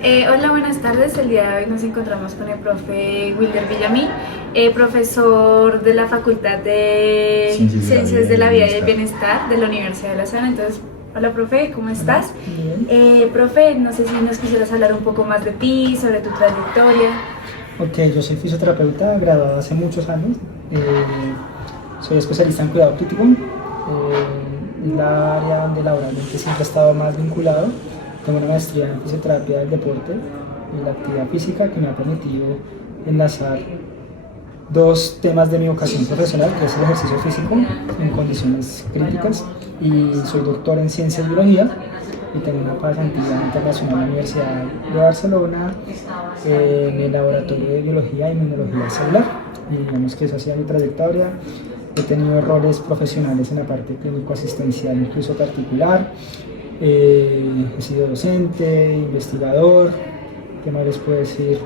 Hola, buenas tardes. El día de hoy nos encontramos con el profe Wilder Villamil, profesor de la Facultad de Ciencias de la Vida y el Bienestar de la Universidad de La Sabana. Entonces, hola, profe, ¿cómo estás? Bien. Profe, no sé si nos quisieras hablar un poco más de ti, sobre tu trayectoria. Ok, yo soy fisioterapeuta, graduado hace muchos años. Soy especialista en cuidado crítico. Es la área donde laboralmente siempre he estado más vinculado. Tengo una maestría en fisioterapia del deporte y la actividad física que me ha permitido enlazar dos temas de mi vocación profesional, que es el ejercicio físico en condiciones críticas, y soy doctor en ciencias y biología y tengo una pasantía internacional en la Universidad de Barcelona en el laboratorio de biología e inmunología celular. Y digamos que esa ha sido mi trayectoria. He tenido roles profesionales en la parte clínico-asistencial, incluso particular. He sido docente, investigador, ¿qué más les puedo decir?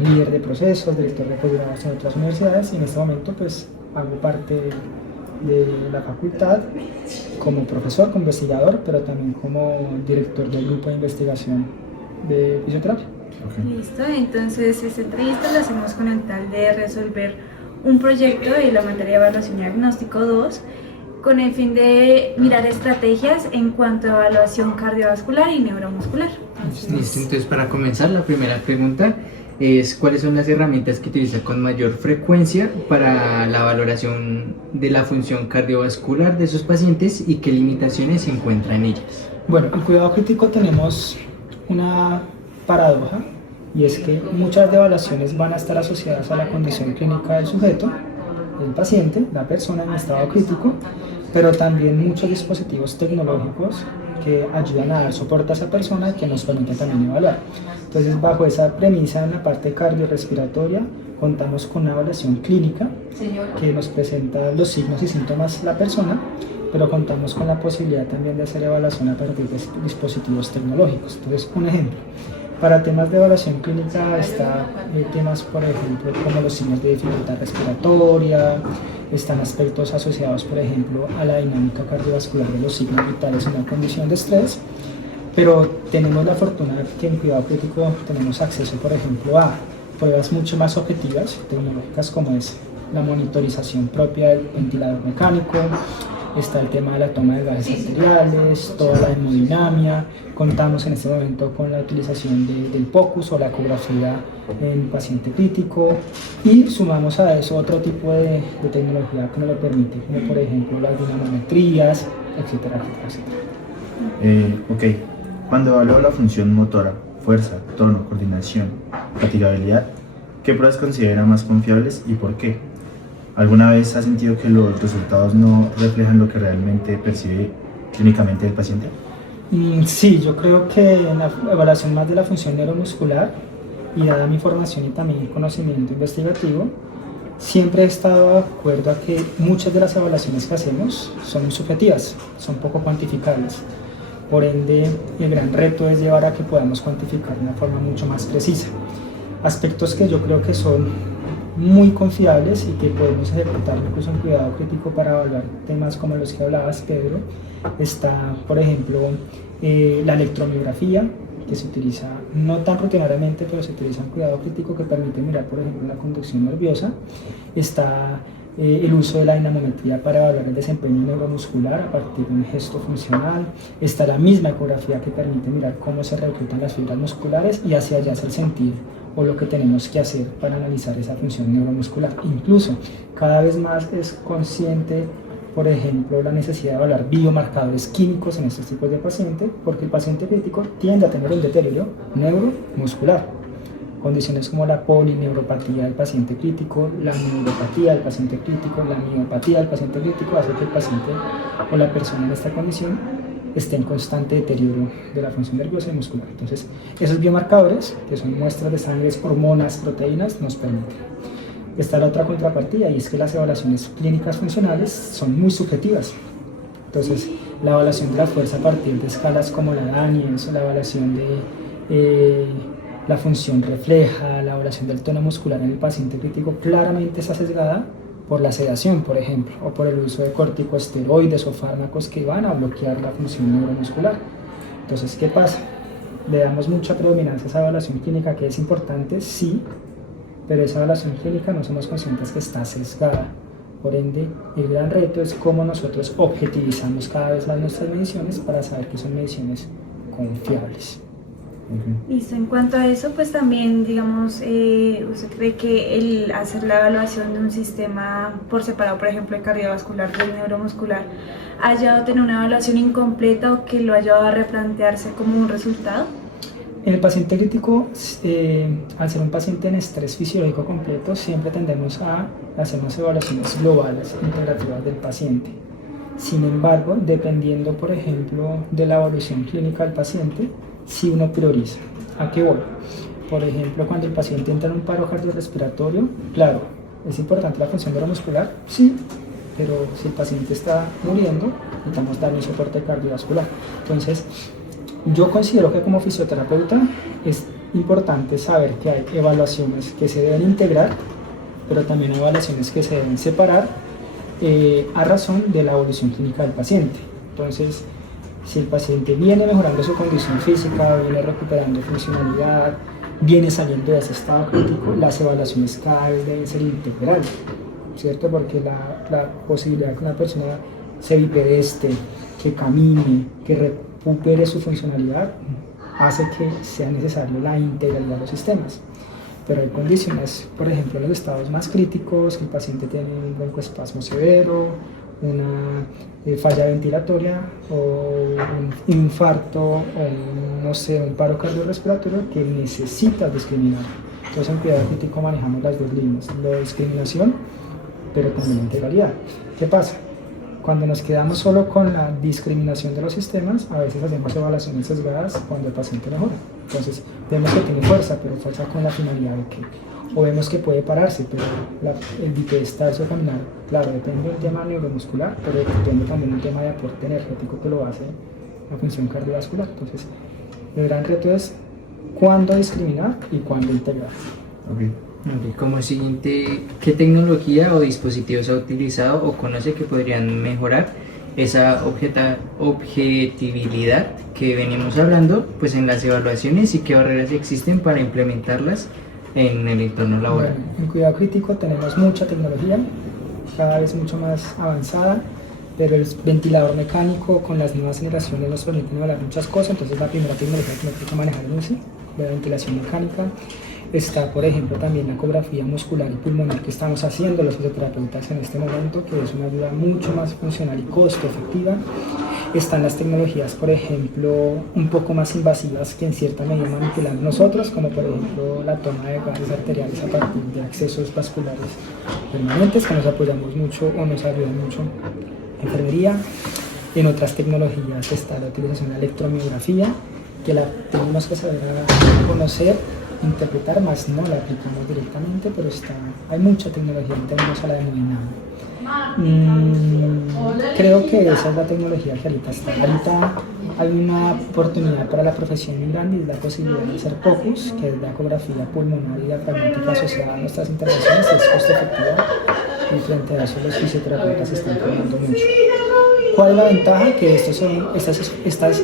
Líder de procesos, director de posgrados en otras universidades, y en este momento pues hago parte de la facultad como profesor, como investigador, pero también como director del grupo de investigación de fisioterapia. Okay. Listo, entonces esta entrevista la hacemos con el tal de resolver un proyecto de la materia de evaluación y diagnóstico 2 con el fin de mirar estrategias en cuanto a evaluación cardiovascular y neuromuscular. Listo, entonces para comenzar la primera pregunta es ¿cuáles son las herramientas que utiliza con mayor frecuencia para la valoración de la función cardiovascular de sus pacientes y qué limitaciones se encuentran en ellas? Bueno, en cuidado crítico tenemos una paradoja, y es que muchas de evaluaciones van a estar asociadas a la condición clínica del sujeto, el paciente, la persona en estado crítico, pero también muchos dispositivos tecnológicos que ayudan a dar soporte a esa persona y que nos permiten también evaluar. Entonces, bajo esa premisa, en la parte cardiorrespiratoria, contamos con una evaluación clínica que nos presenta los signos y síntomas de la persona, pero contamos con la posibilidad también de hacer evaluación a partir de dispositivos tecnológicos. Entonces, un ejemplo. Para temas de evaluación clínica está temas, por ejemplo, como los signos de dificultad respiratoria, están aspectos asociados, por ejemplo, a la dinámica cardiovascular de los signos vitales en una condición de estrés, pero tenemos la fortuna de que en cuidado crítico tenemos acceso, por ejemplo, a pruebas mucho más objetivas, tecnológicas, como es la monitorización propia del ventilador mecánico. Está el tema de la toma de gases arteriales, toda la hemodinamia. Contamos en este momento con la utilización del POCUS o la ecografía en paciente crítico, y sumamos a eso otro tipo de tecnología que nos lo permite, como por ejemplo las dinamometrías, etcétera, etcétera. Ok, cuando evalúo la función motora, fuerza, tono, coordinación, fatigabilidad, ¿qué pruebas considera más confiables y por qué? ¿Alguna vez ha sentido que los resultados no reflejan lo que realmente percibe clínicamente el paciente? Sí, yo creo que en la evaluación más de la función neuromuscular, y dada mi formación y también mi conocimiento investigativo, siempre he estado de acuerdo a que muchas de las evaluaciones que hacemos son subjetivas, son poco cuantificables. Por ende, el gran reto es llevar a que podamos cuantificar de una forma mucho más precisa. Aspectos que yo creo que son muy confiables y que podemos ejecutar incluso en cuidado crítico para evaluar temas como los que hablabas, Pedro. Está, por ejemplo, la electromiografía, que se utiliza no tan rutinariamente, pero se utiliza en cuidado crítico, que permite mirar, por ejemplo, la conducción nerviosa. Está el uso de la dinamometría para evaluar el desempeño neuromuscular a partir de un gesto funcional. Está la misma ecografía que permite mirar cómo se reclutan las fibras musculares y hacia allá es el sentido o lo que tenemos que hacer para analizar esa función neuromuscular. Incluso cada vez más es consciente, por ejemplo, la necesidad de evaluar biomarcadores químicos en estos tipos de pacientes, porque el paciente crítico tiende a tener un deterioro neuromuscular. Condiciones como la polineuropatía del paciente crítico, la neuropatía del paciente crítico, la miopatía del paciente crítico hace que el paciente o la persona en esta condición esté en constante deterioro de la función nerviosa y muscular. Entonces, esos biomarcadores, que son muestras de sangre, hormonas, proteínas, nos permiten. Está la otra contrapartida, y es que las evaluaciones clínicas funcionales son muy subjetivas. Entonces, la evaluación de la fuerza a partir de escalas como la Daniels, la evaluación de la función refleja, la evaluación del tono muscular en el paciente crítico, claramente está sesgada por la sedación, por ejemplo, o por el uso de corticosteroides o fármacos que van a bloquear la función neuromuscular. Entonces, ¿qué pasa? le damos mucha predominancia a esa evaluación clínica, que es importante, sí, pero esa evaluación clínica no somos conscientes que está sesgada. Por ende, el gran reto es cómo nosotros objetivizamos cada vez más nuestras mediciones para saber que son mediciones confiables. Listo, en cuanto a eso, pues también, digamos, ¿usted cree que el hacer la evaluación de un sistema por separado, por ejemplo, el cardiovascular del neuromuscular, ha llevado a tener una evaluación incompleta o que lo ha llevado a replantearse como un resultado? En el paciente crítico, al ser un paciente en estrés fisiológico completo, siempre tendemos a hacer unas evaluaciones globales, integrativas del paciente. Sin embargo, dependiendo, por ejemplo, de la evolución clínica del paciente, si uno prioriza. ¿A qué voy? Por ejemplo, cuando el paciente entra en un paro cardiorrespiratorio, claro, ¿es importante la función neuromuscular? Sí, pero si el paciente está muriendo, necesitamos darle un soporte cardiovascular. Entonces, yo considero que como fisioterapeuta es importante saber que hay evaluaciones que se deben integrar, pero también hay evaluaciones que se deben separar a razón de la evolución clínica del paciente. Entonces, si el paciente viene mejorando su condición física, viene recuperando funcionalidad, viene saliendo de ese estado crítico, las evaluaciones cada vez deben ser integrales, ¿cierto? Porque la posibilidad de que una persona se bipedeste, que camine, que recupere su funcionalidad, hace que sea necesario la integralidad de los sistemas. Pero hay condiciones, por ejemplo, en los estados más críticos, que el paciente tiene un broncoespasmo severo, una falla ventilatoria o un infarto o un paro cardiorrespiratorio que necesita discriminar. Entonces en cuidado crítico manejamos las dos líneas, la discriminación pero también la integralidad. ¿Qué pasa? Cuando nos quedamos solo con la discriminación de los sistemas, a veces hacemos evaluaciones sesgadas cuando el paciente mejora. Entonces vemos que tiene fuerza, pero fuerza con la finalidad de que, o vemos que puede pararse, pero el bipedestarse o caminar, claro, depende del tema neuromuscular, pero depende también del tema de aporte energético que lo hace la función cardiovascular. Entonces, el gran reto es cuándo discriminar y cuándo integrar. Como siguiente, ¿qué tecnología o dispositivos ha utilizado o conoce que podrían mejorar esa objetividad que venimos hablando pues en las evaluaciones y qué barreras existen para implementarlas en el entorno laboral? Bueno, en cuidado crítico tenemos mucha tecnología, cada vez mucho más avanzada, pero el ventilador mecánico con las nuevas generaciones nos permite evaluar muchas cosas. Entonces la primera tecnología que me toca manejar es UCI, de la ventilación mecánica. Está, por ejemplo, también la ecografía muscular y pulmonar que estamos haciendo los fisioterapeutas en este momento, que es una ayuda mucho más funcional y costo efectiva. Están las tecnologías, por ejemplo, un poco más invasivas que en cierta medida manipulamos nosotros, como por ejemplo la toma de gases arteriales a partir de accesos vasculares permanentes, que nos apoyamos mucho o nos ayudan mucho en enfermería. En otras tecnologías está la utilización de la electromiografía, que la tenemos que saber conocer, interpretar, más no la aplicamos directamente, pero hay mucha tecnología, tenemos a la denominada. Creo que esa es la tecnología que ahorita está. Ahorita hay una oportunidad para la profesión muy grande y es la posibilidad de hacer POCUS, que es la ecografía pulmonar y diafragmática asociada a nuestras intervenciones, es costo efectiva y frente a eso los fisioterapeutas están trabajando mucho. ¿Cuál es la ventaja? Que estas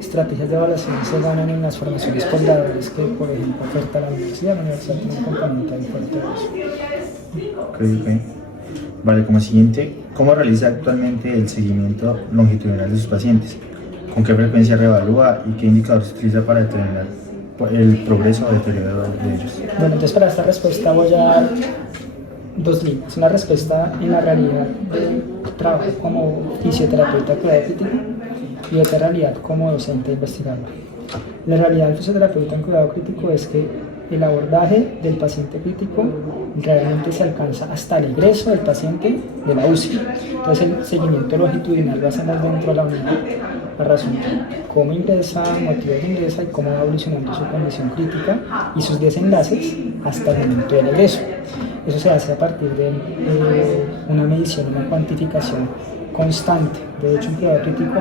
estrategias de evaluación se ganan en las formaciones posgraduales que, por ejemplo, oferta la universidad. La universidad tiene un componente ahí fuerte de eso. Okay. Vale, como siguiente, ¿cómo realiza actualmente el seguimiento longitudinal de sus pacientes? ¿Con qué frecuencia reevalúa y qué indicador se utiliza para determinar el progreso o deterioro de ellos? Bueno, entonces para esta respuesta voy a dar dos líneas. Una respuesta en la realidad del trabajo como fisioterapeuta crítico y otra realidad como docente investigador. La realidad del fisioterapeuta en cuidado crítico es que el abordaje del paciente crítico realmente se alcanza hasta el egreso del paciente de la UCI. Entonces el seguimiento longitudinal lo hacemos dentro de la unidad, la razón de cómo ingresa, motivos de ingresa y cómo va evolucionando su condición crítica y sus desenlaces hasta el momento del egreso. Eso se hace a partir de una medición, una cuantificación constante. De hecho, en cuidado crítico,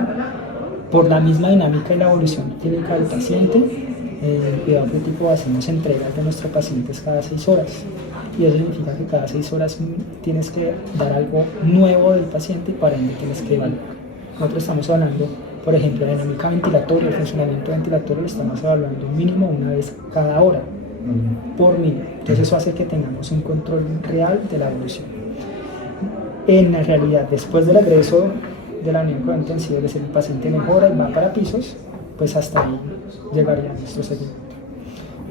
por la misma dinámica y la evolución clínica del paciente, en cuidado crítico hacemos entregas de nuestros pacientes cada 6 horas. Y eso significa que cada 6 horas tienes que dar algo nuevo del paciente y para ende tienes que evaluar. Nosotros estamos hablando Por ejemplo, la dinámica ventilatoria, el funcionamiento ventilatorio lo estamos evaluando mínimo una vez cada hora, por mínimo. Entonces eso hace que tengamos un control real de la evolución. En la realidad, después del egreso de la unión intensiva, es decir, el paciente mejora y va para pisos, pues hasta ahí llegaría nuestro seguimiento.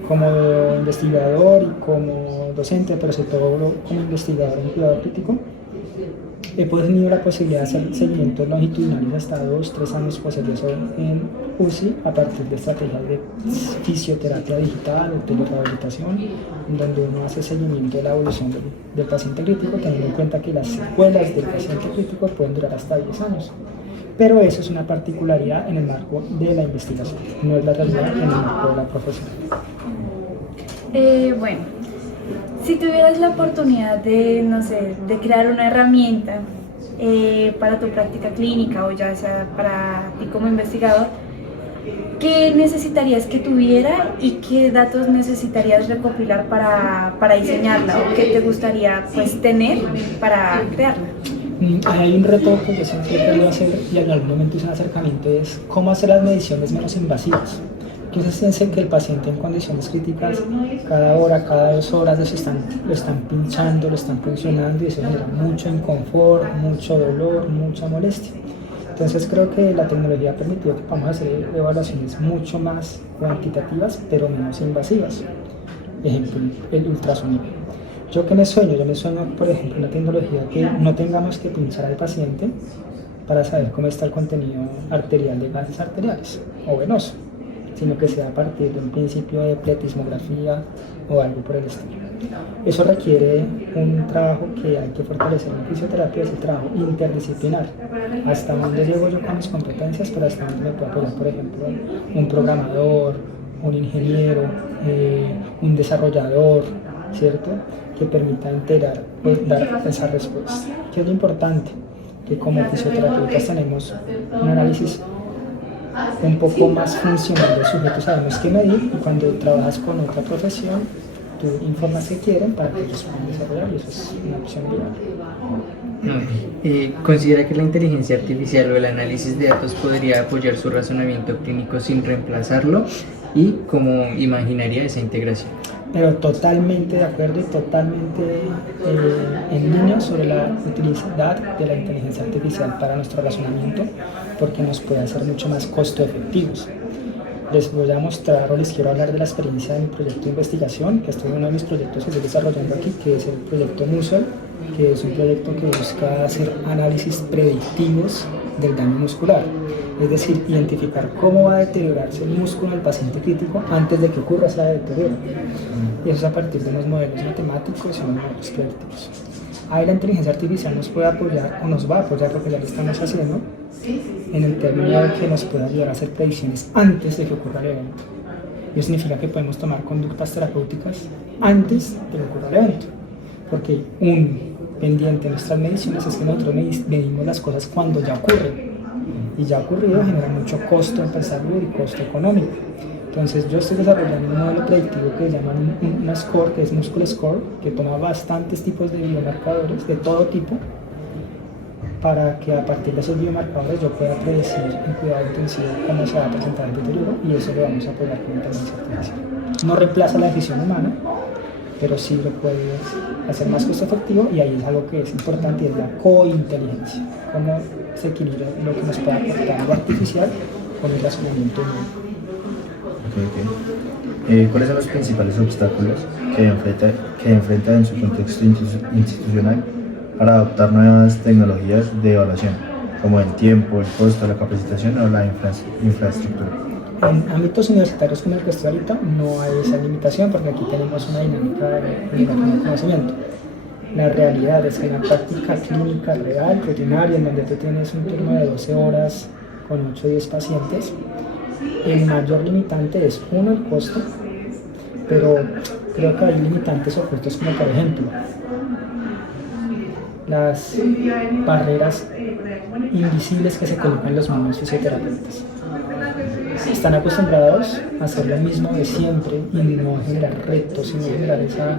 Como investigador y como docente, pero sobre todo como investigador en cuidado crítico, he tenido la posibilidad de hacer seguimientos longitudinales hasta 2-3 años posteriores en UCI a partir de estrategias de fisioterapia digital o telerehabilitación, en donde uno hace seguimiento de la evolución del paciente crítico, teniendo en cuenta que las secuelas del paciente crítico pueden durar hasta 10 años. Pero eso es una particularidad en el marco de la investigación, no es la realidad en el marco de la profesión. Bueno, si tuvieras la oportunidad de, no sé, de crear una herramienta para tu práctica clínica o ya sea para ti como investigador, ¿qué necesitarías que tuviera y qué datos necesitarías recopilar para diseñarla o qué te gustaría pues tener para crearla? Hay un reto que yo siempre he querido hacer y en algún momento hice un acercamiento, es cómo hacer las mediciones menos invasivas. Entonces piensen que el paciente en condiciones críticas, cada hora, cada 2 horas lo están pinchando, lo están funcionando y eso genera mucho inconfort, mucho dolor, mucha molestia. Entonces creo que la tecnología ha permitido que podamos hacer evaluaciones mucho más cuantitativas pero menos invasivas. Ejemplo, el ultrasonido. Yo me sueño, por ejemplo, una tecnología que no tengamos que pinchar al paciente para saber cómo está el contenido arterial de gases arteriales o venoso, sino que sea a partir de un principio de pletismografía o algo por el estilo. Eso requiere un trabajo que hay que fortalecer en fisioterapia, es el trabajo interdisciplinar. Hasta dónde llego yo con mis competencias, pero hasta dónde me puede apoyar, por ejemplo, un programador, un ingeniero, un desarrollador, ¿cierto? Que permita integrar, dar esa respuesta. ¿Qué es lo importante? Que como fisioterapeutas tenemos un análisis un poco más funcional del sujeto, sabemos qué medir y cuando trabajas con otra profesión, tú informas qué quieren para que ellos puedan desarrollar y eso es una opción viable. ¿Considera que la inteligencia artificial o el análisis de datos podría apoyar su razonamiento clínico sin reemplazarlo? ¿Y cómo imaginaría esa integración? Pero totalmente de acuerdo y totalmente en línea sobre la utilidad de la inteligencia artificial para nuestro razonamiento, porque nos puede hacer mucho más costo efectivos. Les voy a mostrar o les quiero hablar de la experiencia de mi proyecto de investigación, que estoy en uno de mis proyectos que estoy desarrollando aquí, que es el proyecto MUSOL, que es un proyecto que busca hacer análisis predictivos del daño muscular. Es decir, identificar cómo va a deteriorarse el músculo del paciente crítico antes de que ocurra ese deterioro. Y eso es a partir de unos modelos matemáticos y unos modelos predictivos. Ahí la inteligencia artificial nos puede apoyar, o nos va a apoyar, porque ya lo estamos haciendo, en el término de que nos puede ayudar a hacer predicciones antes de que ocurra el evento. Eso significa que podemos tomar conductas terapéuticas antes de que ocurra el evento. Porque un pendiente de nuestras mediciones es que nosotros medimos las cosas cuando ya ocurren. Y ya ha ocurrido, genera mucho costo en salud y costo económico. Entonces yo estoy desarrollando un modelo predictivo que se llama una score, que es Muscle Score, que toma bastantes tipos de biomarcadores de todo tipo, para que a partir de esos biomarcadores yo pueda predecir en cuidado intensivo cómo se va a presentar el deterioro, y eso lo vamos a apoyar con inteligencia artificial. No reemplaza la decisión humana, pero sí lo puede hacer más costo efectivo, y ahí es algo que es importante, y es la cointeligencia, cómo se equilibra lo que nos puede aportar lo artificial con el razonamiento humano. ¿Cuáles son los principales obstáculos que enfrenta en su contexto institucional para adoptar nuevas tecnologías de evaluación, como el tiempo, el costo, la capacitación o la infraestructura? En ámbitos universitarios como el que estoy ahorita no hay esa limitación, porque aquí tenemos una dinámica de conocimiento. La realidad es que en la práctica clínica real, rutinaria, en donde tú tienes un turno de 12 horas con 8 o 10 pacientes, el mayor limitante es, uno, el costo, pero creo que hay limitantes opuestos, como por ejemplo las barreras invisibles que se colocan los mismos fisioterapeutas. Están acostumbrados a hacer lo mismo de siempre y no generar retos, sino generar esa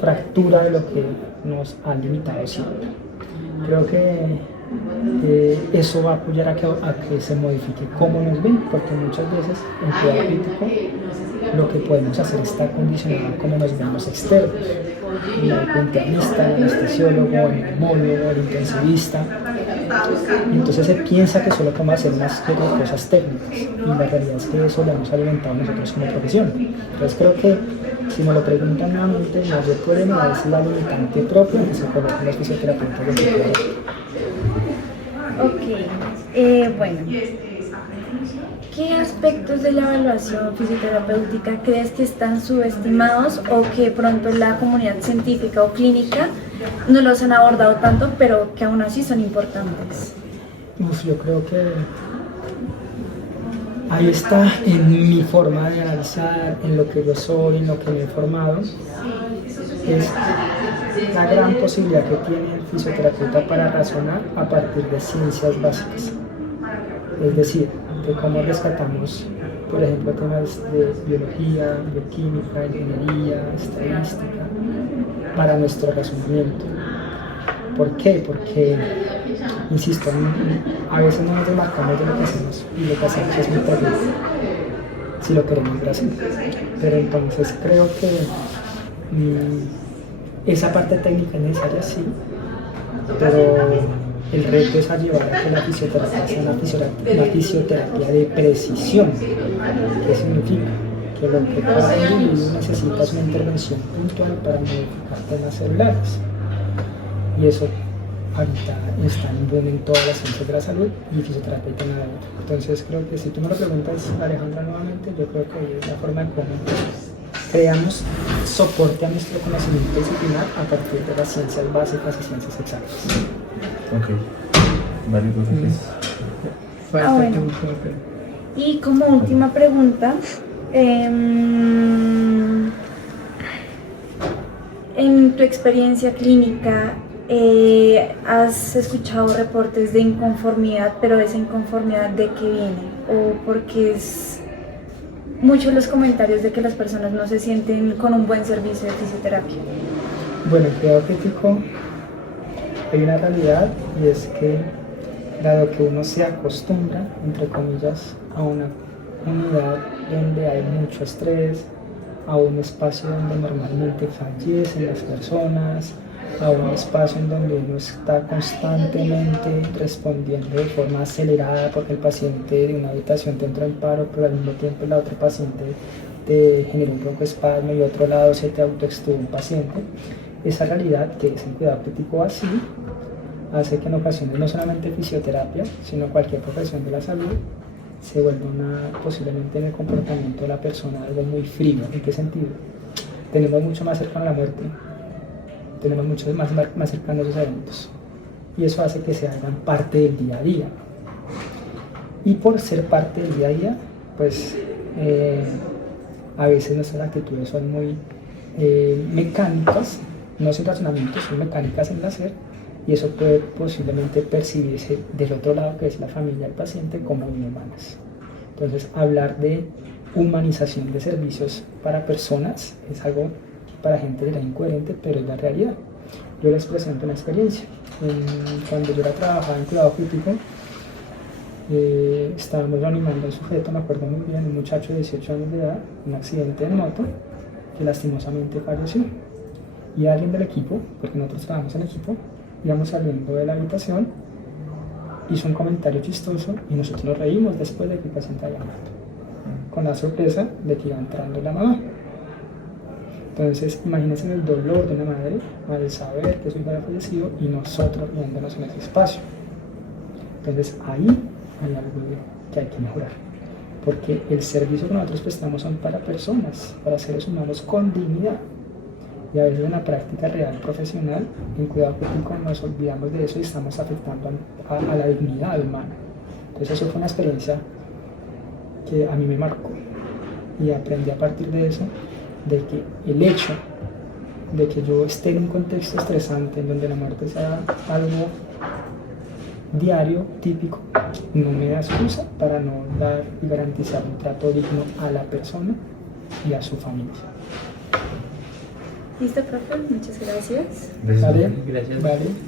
fractura de lo que nos ha limitado siempre. Creo que eso va a apoyar a que se modifique cómo nos ven, porque muchas veces en cuidado crítico lo que podemos hacer está condicionado a cómo nos ven los externos, el médico internista, el anestesiólogo, el neumólogo, el intensivista. Y entonces se piensa que solo podemos hacer unas cosas técnicas, y la realidad es que eso lo hemos alimentado nosotros como profesión. Entonces creo que si me lo preguntan nuevamente, el mayor problema es la limitante propia que se coloca en los fisioterapeutas del sector. Ok, bueno, ¿qué aspectos de la evaluación fisioterapéutica crees que están subestimados o que pronto la comunidad científica o clínica no los han abordado tanto, pero que aún así son importantes? Yo creo que ahí está en mi forma de analizar, en lo que yo soy, en lo que me he formado, es la gran posibilidad que tiene el fisioterapeuta para razonar a partir de ciencias básicas. Es decir, de cómo rescatamos, por ejemplo, temas de biología, bioquímica, ingeniería, estadística, para nuestro razonamiento. ¿Por qué? Porque, insisto, a veces no nos desmarcamos de lo que hacemos, y lo que hacemos es muy terrible, si lo queremos ver así. Pero entonces creo que esa parte técnica es necesaria, sí, pero el reto es a llevar a que la fisioterapia sea una fisioterapia de precisión. ¿Qué significa? Que lo que cada individuo necesita es una intervención puntual para modificar temas celulares. Y eso ahorita está en todas las ciencias de la salud, y fisioterapia y nada de otro. Entonces creo que si tú me lo preguntas, Alejandra, nuevamente, yo creo que es la forma en cómo creamos soporte a nuestro conocimiento disciplinar a partir de las ciencias básicas y ciencias exactas. Ok, vale, pues Bueno. Y como última pregunta, en tu experiencia clínica, ¿has escuchado reportes de inconformidad, pero esa inconformidad de qué viene? ¿O porque es muchos los comentarios de que las personas no se sienten con un buen servicio de fisioterapia? Bueno, en cuidado crítico hay una realidad, y es que dado que uno se acostumbra, entre comillas, a una unidad donde hay mucho estrés, a un espacio donde normalmente fallecen las personas, a un espacio en donde uno está constantemente respondiendo de forma acelerada porque el paciente de una habitación te entró en paro, pero al mismo tiempo la otra paciente te generó un broncoespasmo y otro lado se te autoextuvo un paciente. Esa realidad, que es en cuidado crítico así, hace que en ocasiones no solamente fisioterapia, sino cualquier profesión de la salud se vuelva posiblemente en el comportamiento de la persona algo muy frío. ¿En qué sentido? Tenemos mucho más cercano a la muerte, tenemos mucho más cercanos esos eventos, y eso hace que se hagan parte del día a día. Y por ser parte del día a día, pues a veces nuestras actitudes son muy mecánicas, no sin razonamiento, son mecánicas en el hacer, y eso puede posiblemente percibirse del otro lado, que es la familia del paciente, como inhumanas. Entonces, hablar de humanización de servicios para personas es algo que para gente será incoherente, pero es la realidad. Yo les presento una experiencia. Cuando yo trabajaba en cuidado crítico, estábamos reanimando a un sujeto, me acuerdo muy bien, un muchacho de 18 años de edad, un accidente de moto, que lastimosamente falleció. Y alguien del equipo, porque nosotros trabajamos en equipo, íbamos saliendo de la habitación, hizo un comentario chistoso y nosotros nos reímos después de que el paciente había muerto, con la sorpresa de que iba entrando la mamá. Entonces, imagínense el dolor de una madre al saber que su hijo había fallecido y nosotros riéndonos en ese espacio. Entonces, ahí hay algo que hay que mejorar, porque el servicio que nosotros prestamos son para personas, para seres humanos con dignidad. Y a veces en la práctica real profesional, en cuidado crítico, nos olvidamos de eso y estamos afectando a la dignidad humana. Entonces eso fue una experiencia que a mí me marcó, y aprendí a partir de eso, de que el hecho de que yo esté en un contexto estresante, en donde la muerte sea algo diario, típico, no me da excusa para no dar y garantizar un trato digno a la persona y a su familia. Listo, profe, muchas gracias. ¿Vale? Gracias. Vale.